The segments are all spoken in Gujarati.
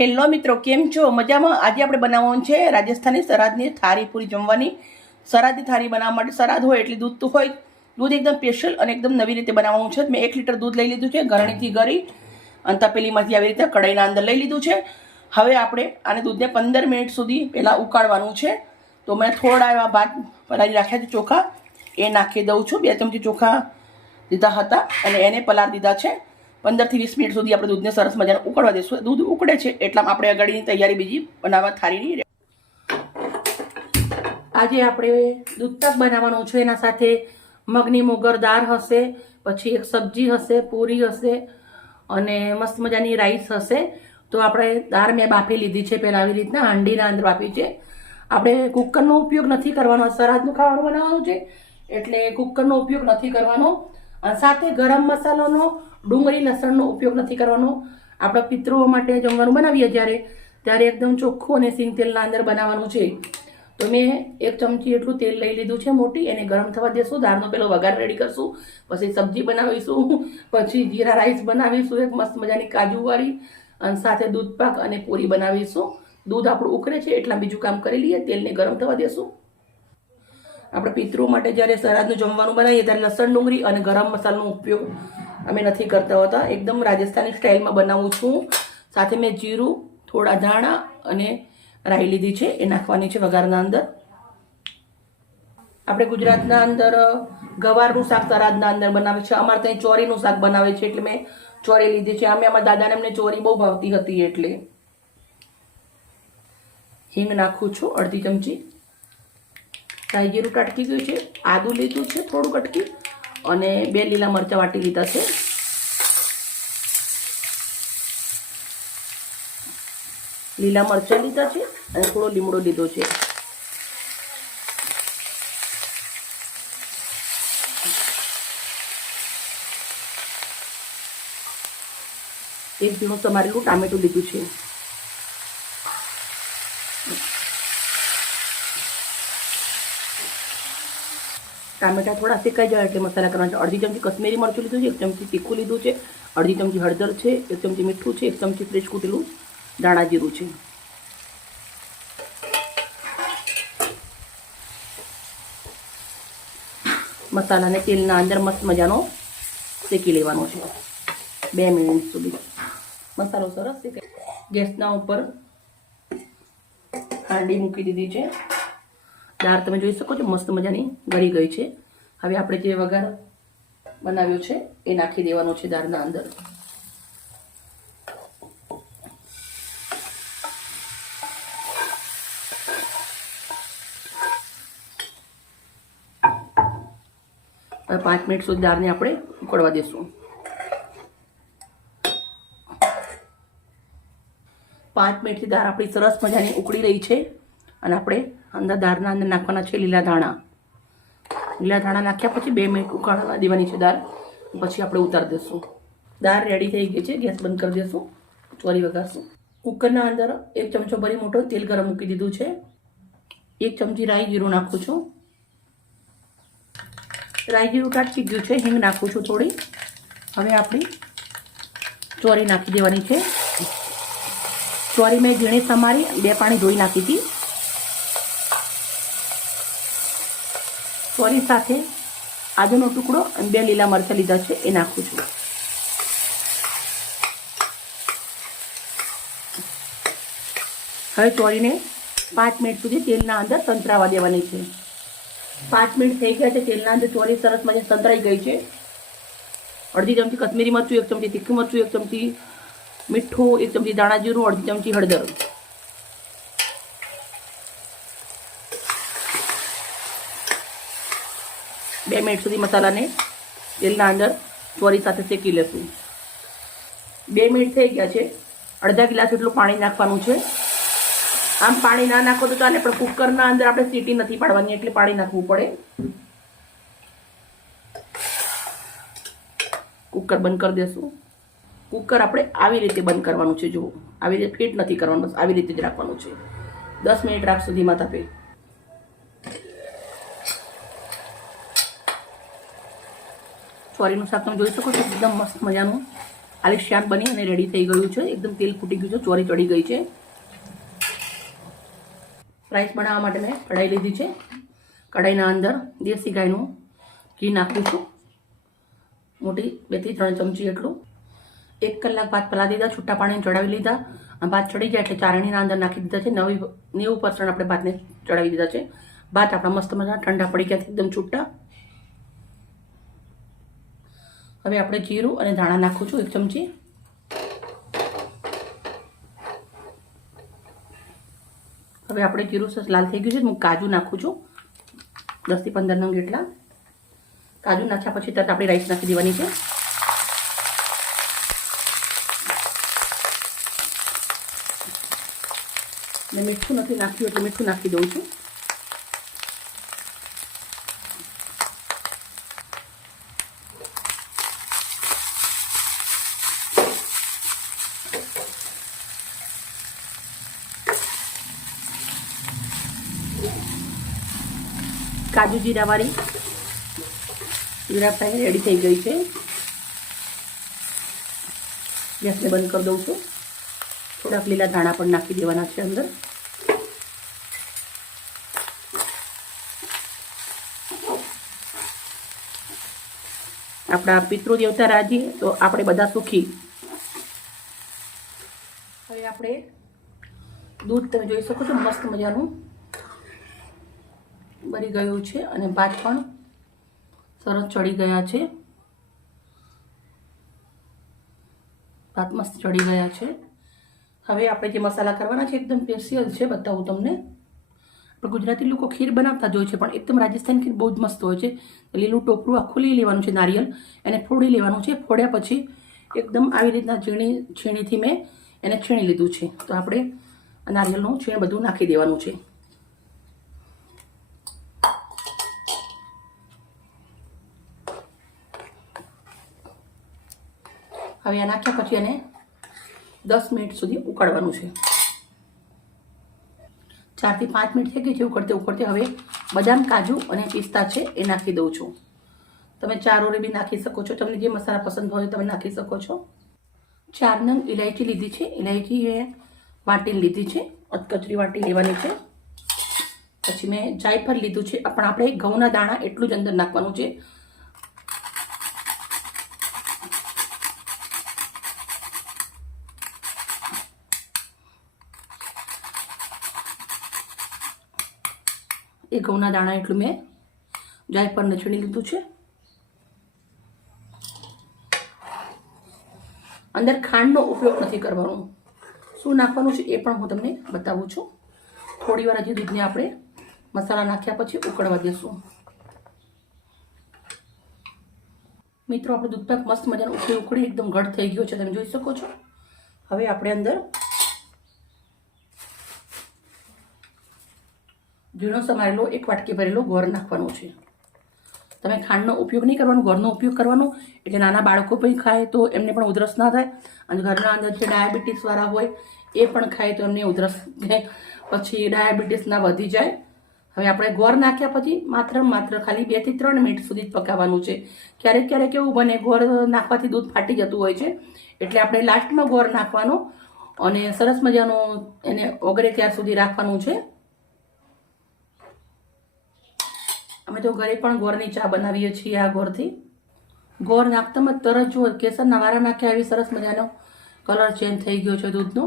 હેલો મિત્રો, કેમ છો? મજામાં? આજે આપણે બનાવવાનું છે રાજસ્થાની સરાદની થાળી પૂરી જમવાની. સરાદની થાળી બનાવવા માટે સરાદ હોય એટલે દૂધ તો હોય દૂધ એકદમ સ્પેશિયલ અને એકદમ નવી રીતે બનાવવાનું છે. મેં એક લીટર દૂધ લઈ લીધું છે, ગરણીથી ગરી અને તપેલીમાંથી આવી રીતે કડાઈના અંદર લઈ લીધું છે. હવે આપણે આને દૂધને પંદર મિનિટ સુધી પહેલાં ઉકાળવાનું છે. તો મેં થોડા એવા ભાત પલાળી રાખ્યા છે ચોખા. એ નાખી દઉં છું. બે ચમચી ચોખા દીધા હતા અને એને પલાર દીધા છે. પંદરથી વીસ મિનિટ સુધી આપણે દૂધને સરસ મજાને ઉકળવા દઈશું દૂધ ઉકળે છે એટલા આપણે આગળની તૈયારી બીજી બનાવવા થાળીની આજે આપણે દૂધ તક બનાવવાનું છે. એના સાથે મગની મોગર દાળ હશે, પછી એક સબ્જી હશે, પૂરી હશે, અને મસ્ત મજાની રાઈસ હશે. તો આપણે દાળ મેં બાફી લીધી છે પહેલાં આવી રીતના, હાંડીના અંદર બાફી છે. આપણે કુકરનો ઉપયોગ નથી કરવાનો સરાદનું ખાવાનું બનાવવાનું છે. એટલે કુકરનો ઉપયોગ નથી કરવાનો. સાથે ગરમ મસાલાનો, ડુંગળી, લસણનો ઉપયોગ નથી કરવાનો. આપણા પિતૃઓ માટે જમવાનું બનાવીએ જ્યારે, ત્યારે એકદમ ચોખ્ખું અને સિંગ તેલના અંદર બનાવવાનું છે. તો મેં એક ચમચી એટલું તેલ લઈ લીધું છે મોટી, એને ગરમ થવા દેશું. દાળનો પેલો વઘાર રેડી કરશું. પછી સબ્જી બનાવીશું. પછી જીરા રાઈસ બનાવીશું, એક મસ્ત મજાની કાજુવાળી. અને સાથે દૂધ પાક અને પૂરી બનાવીશું. દૂધ આપણું ઉકળે છે, એટલા બીજું કામ કરી લઈએ, તેલને ગરમ થવા દેશું. આપણે પિતૃ માટે જ્યારે સરાદનું જમવાનું બનાવીએ ત્યારે લસણ, ડુંગળી અને ગરમ મસાલાનો ઉપયોગ અમે નથી કરતા હોતા. એકદમ રાજસ્થાની સ્ટાઇલમાં બનાવું છું. સાથે મેં જીરું, થોડા ધાણા અને રાઈ લીધી છે. એ નાખવાની છે વઘારના અંદર. આપણે ગુજરાતના અંદર ગવારનું શાક સરાદના અંદર બનાવે છે. અમારે ત્યાં ચોરીનું શાક બનાવે છે એટલે મેં ચોરી લીધી છે. અમે અમારા દાદાને એમને ચોરી બહુ ભાવતી હતી એટલે. હિંગ નાખું છું અડધી ચમચી. રાઈ ટટકી ગયું છે, આદું લીધું છે, થોડું કટકી, અને બે લીલા મરચાં વાટી લીધા છે. લીલા મરચાં લીધા છે અને થોડો લીમડો લીધો છે. એક ઝીણું સમારેલું ટામેટું લીધું છે. ટામેટા થોડા શેકાઈ જાય એટલે મસાલા કરવાના અડધી ચમચી કશ્મીરી મરચું લીધું છે, એક ચમચી તીખું લીધું છે, અડધી ચમચી હળદર છે, એક ચમચી મીઠું છે, એક ચમચી ફ્રેશ કૂટેલું દાણા જીરું છે. મસાલાને તેલના અંદર મસ્ત મજાનો શેકી લેવાનો છે. બે મિનિટ સુધી. મસાલો સરસ શેકાય. ગેસના ઉપર હાંડી મૂકી દીધી છે. દાળ તમે જોઈ શકો છો, મસ્ત મજાની ગળી ગઈ છે. હવે આપણે જે વઘાર બનાવ્યો છે, એ નાખી દેવાનો છે દાળના અંદર. પાંચ મિનિટ સુધી દાળને આપણે ઉકળવા દેશું. પાંચ મિનિટથી દાળ આપણી સરસ મજાની ઉકળી રહી છે. અને આપણે અંદર દાળના અંદર નાખવાના છે લીલા ધાણા. લીલા ધાણા નાખ્યા પછી બે મિનિટ ઉકાળવા દેવાની છે દાળ. પછી આપણે ઉતારી દઈશું. દાળ રેડી થઈ ગઈ છે. ગેસ બંધ કરી દઈશું. ચોરી વગાડશું કુકરના અંદર એક ચમચો ભરી મોટો તેલ ગરમ મૂકી દીધું છે. એક ચમચી રાઈ જીરું નાખું છું. રાઈ જીરું કાઢી ગયું છે. હિંગ નાખું છું થોડી. હવે આપણી ચોરી નાખી દેવાની છે. ચોરી મેં ઝીણી સમારી બે પાણી ધોઈ નાખી હતી. ચોરી સાથે આદુનો ટુકડો અને બે લીલા મરચાં લીધા છે, એ નાખું છું. હવે ચોરીને પાંચ મિનિટ સુધી તેલના અંદર સંતરાવા દેવાની છે. પાંચ મિનિટ થઈ ગયા છે, તેલના અંદર ચોરી સરસ મજા સંતરાઈ ગઈ છે. અડધી ચમચી કશ્મીરી મરચું, એક ચમચી તીખું મરચું, એક ચમચી મીઠું, એક ચમચી દાણા જીરું, અડધી ચમચી હળદર. બે મિનિટ સુધી મસાલાને તેલના અંદર ચોરી સાથે શેકી લેશું. બે મિનિટ થઈ ગયા છે. અડધા ગ્લાસ એટલું પાણી નાખવાનું છે. આમ પાણી ના નાખો તો ચાલે, પણ કુકરના અંદર આપણે સીટી નથી પાડવાની, એટલે પાણી નાખવું પડે. કુકર બંધ કરી દેશું. કુકર આપણે આવી રીતે બંધ કરવાનું છે, જુઓ. આવી રીતે ફિટ નથી કરવાનું, બસ આવી રીતે જ રાખવાનું છે. દસ મિનિટ રાખ સુધીમાં તાપે સોરીનું શાક તમે જોઈ શકો છો, એકદમ મસ્ત મજાનું આલિશાન બની અને રેડી થઈ ગયું છે. એકદમ તેલ ફૂટી ગયું છે, ચોરી ચડી ગઈ છે. રાઈસ બનાવવા માટે મેં કઢાઈ લીધી છે. કઢાઈના અંદર દેશી ગાયનું ઘી નાખું છું. મોટી બેથી ત્રણ ચમચી એટલું એક કલાક બાદ પલા દીધા, છૂટા પાણીને ચડાવી લીધા. અને ભાત ચડી જાય એટલે ચારણીના અંદર નાખી દીધા છે. નવી, નેવું પર્સન્ટ આપણે ભાતને ચડાવી દીધા છે. ભાત આપણા મસ્ત મજા ઠંડા પડી ગયા એકદમ છૂટા. હવે આપણે જીરું અને ધાણા નાખું છું એક ચમચી. હવે આપણે જીરું સરસ લાલ થઈ ગયું છે, હું કાજુ નાખું છું. દસથી પંદર નંગ જેટલા. કાજુ નાખ્યા પછી તરત આપણે રાઈસ નાખી દેવાની છે. મેં મીઠું નથી નાખ્યું એટલે મીઠું નાખી દઉં છું. કાજુ જીરાવાળી જીરા ફ્રાય રેડી થઈ ગઈ છે. ગેસને બંધ કરી દઉં છું. થોડાક લીલા ધાણા પણ નાખી દેવાના છે અંદર. આપણા પિતૃ દેવતા રાજીએ તો આપણે બધા સુખી. હવે આપણે દૂધ તમે જોઈ શકો છો, મસ્ત મજાનું. બની ગયું છે અને ભાત પણ સરસ ચડી ગયા છે. ભાત મસ્ત ચડી ગયા છે. હવે આપણે જે મસાલા કરવાના છે, એકદમ સ્પેશિયલ છે, બતાવું તમને. આપણે ગુજરાતી લોકો ખીર બનાવતા જ હોય છે, પણ એકદમ રાજસ્થાન ખીર બહુ જ મસ્ત હોય છે. લીલું ટોપરું આખું લઈ લેવાનું છે, નારિયેલ, એને ફોડી લેવાનું છે. ફોડ્યા પછી એકદમ આવી રીતના ઝીણી છીણીથી મેં એને છીણી લીધું છે. તો આપણે નારિયેલનું છીણ બધું નાખી દેવાનું છે. હવે આ નાખ્યા પછી એને દસ મિનિટ સુધી ઉકાળવાનું છે. ચારથી પાંચ મિનિટ થઈ ગઈ છે ઉકળતે ઉકળતે. હવે બદામ, કાજુ અને પિસ્તા છે એ નાખી દઉં છું. તમે ચાર ઓરે બી નાખી શકો છો. તમને જે મસાલા પસંદ હોય તમે નાખી શકો છો. ચાર નંગ ઇલાયચી લીધી છે. ઇલાયચી એ વાટી લીધી છે. અધકચરી વાટી લેવાની છે. પછી મેં જાયફળ લીધું છે. પણ આપણે ઘઉંના દાણા એટલું જ અંદર નાખવાનું છે. એ ઘઉંના દાણા એટલું મેં પર નચડી લીધું છે. અંદર ખાંડનો ઉપયોગ નથી કરવાનો. શું નાખવાનું છે એ પણ હું તમને બતાવું છું. થોડી વાર હજી દૂધને આપણે મસાલા નાખ્યા પછી ઉકળવા દેશું. મિત્રો, આપણું દૂધ પાક મસ્ત મજાનું ઉકળી ઉકળી એકદમ ઘટ થઈ ગયો છે, તમે જોઈ શકો છો. હવે આપણે અંદર ઝીણો સમારેલો, એક વાટકી ભરેલો ગોળ નાખવાનો છે. તમે ખાંડનો ઉપયોગ નહીં કરવાનો, ગોળનો ઉપયોગ કરવાનો. એટલે નાના બાળકો પણ ખાય તો એમને પણ ઉધરસ ના થાય. અને ઘરના અંદર જે ડાયાબિટીસવાળા હોય, એ પણ ખાય તો એમને ઉધરસ પછી ડાયાબિટીસ ના વધી જાય. હવે આપણે ગોળ નાખ્યા પછી માત્ર માત્ર ખાલી બેથી ત્રણ મિનિટ સુધી જ પકાવવાનું છે. ક્યારેક ક્યારેક એવું બને, ગોળ નાખવાથી દૂધ ફાટી જતું હોય છે. એટલે આપણે લાસ્ટમાં ગોળ નાખવાનો. અને સરસ મજાનું એને ઓગળે ત્યાર સુધી રાખવાનું છે. અમે તો ઘરે પણ ગોળની ચા બનાવીએ છીએ આ ગોળથી ગોળ નાખતામાં તરત જુઓ કેસરના વારા નાખ્યા એવી સરસ મજાનો કલર ચેન્જ થઈ ગયો છે દૂધનો.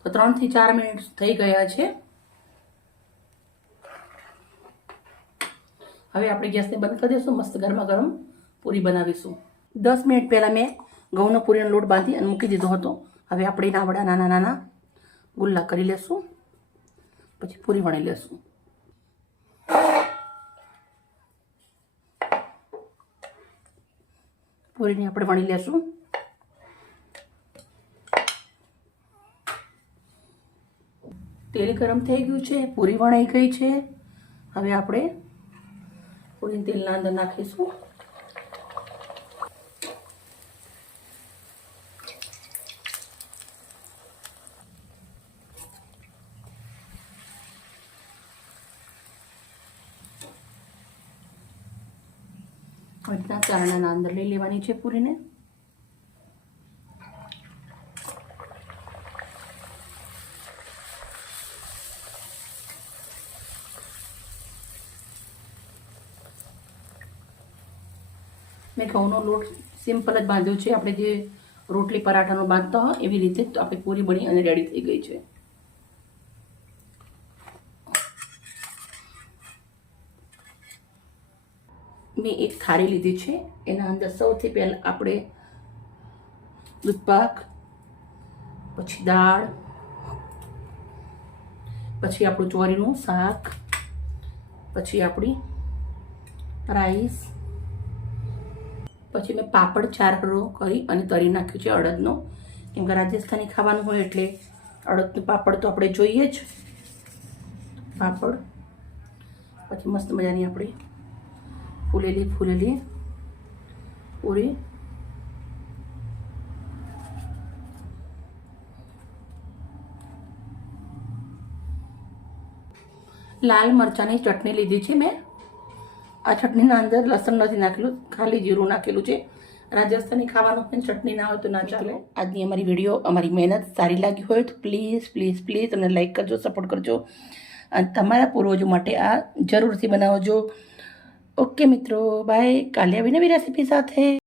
તો ત્રણથી ચાર મિનિટ થઈ ગયા છે. હવે આપણે ગેસને બંધ કરી દઈશું મસ્ત ગરમા ગરમ પૂરી બનાવીશું. દસ મિનિટ પહેલાં મેં ઘઉંનો પૂરીનો લોટ બાંધી અને મૂકી દીધો હતો. હવે આપણે એના વડા નાના નાના ગુલ્લા કરી લેશું. પછી પૂરી વણી લેશું. પૂરીને આપણે વણી લેશું. તેલ ગરમ થઈ ગયું છે, પૂરી વણાઈ ગઈ છે. હવે આપણે પૂરી તેલના અંદર નાખીશું. ચાળણાના અંદર લઈ લેવાની છે પૂરીને મેં ઘઉંનો લોટ સિમ્પલ જ બાંધ્યો છે. આપણે જે રોટલી પરાઠાનો બાંધતા હોય એવી રીતે આપણે પૂરી બની અને રેડી થઈ ગઈ છે. મેં એક થાળી લીધી છે. એના અંદર સૌથી પહેલાં આપણે દૂધપાક, પછી દાળ, પછી આપણું ચોરીનું શાક, પછી આપણી રાઈસ, પછી મેં પાપડ ચાર કરી અને તરી નાખ્યું છે અડદનો. કેમ કે રાજસ્થાની ખાવાનું હોય એટલે અડદનું પાપડ તો આપણે જોઈએ જ. પાપડ. પછી મસ્ત મજાની આપણી ફૂલેલી ફૂલેલી પૂરી લાલ મરચાંની ચટણી લીધી છે મેં। આ ચટણીના અંદર લસણ નથી નાખેલું, ખાલી જીરું નાખેલું છે। રાજસ્થાની ખાવાનું પણ ચટણી ના હોય તો ના ચાલે। આજની અમારી વીડિયો, અમારી મહેનત સારી લાગી હોય તો પ્લીઝ પ્લીઝ પ્લીઝ તમને લાઇક કરજો, સપોર્ટ કરજો। અને તમારા પૂર્વજો માટે આ જરૂરથી બનાવજો। ઓકે મિત્રો બાય કાલે આવીને નવી રેસીપી સાથે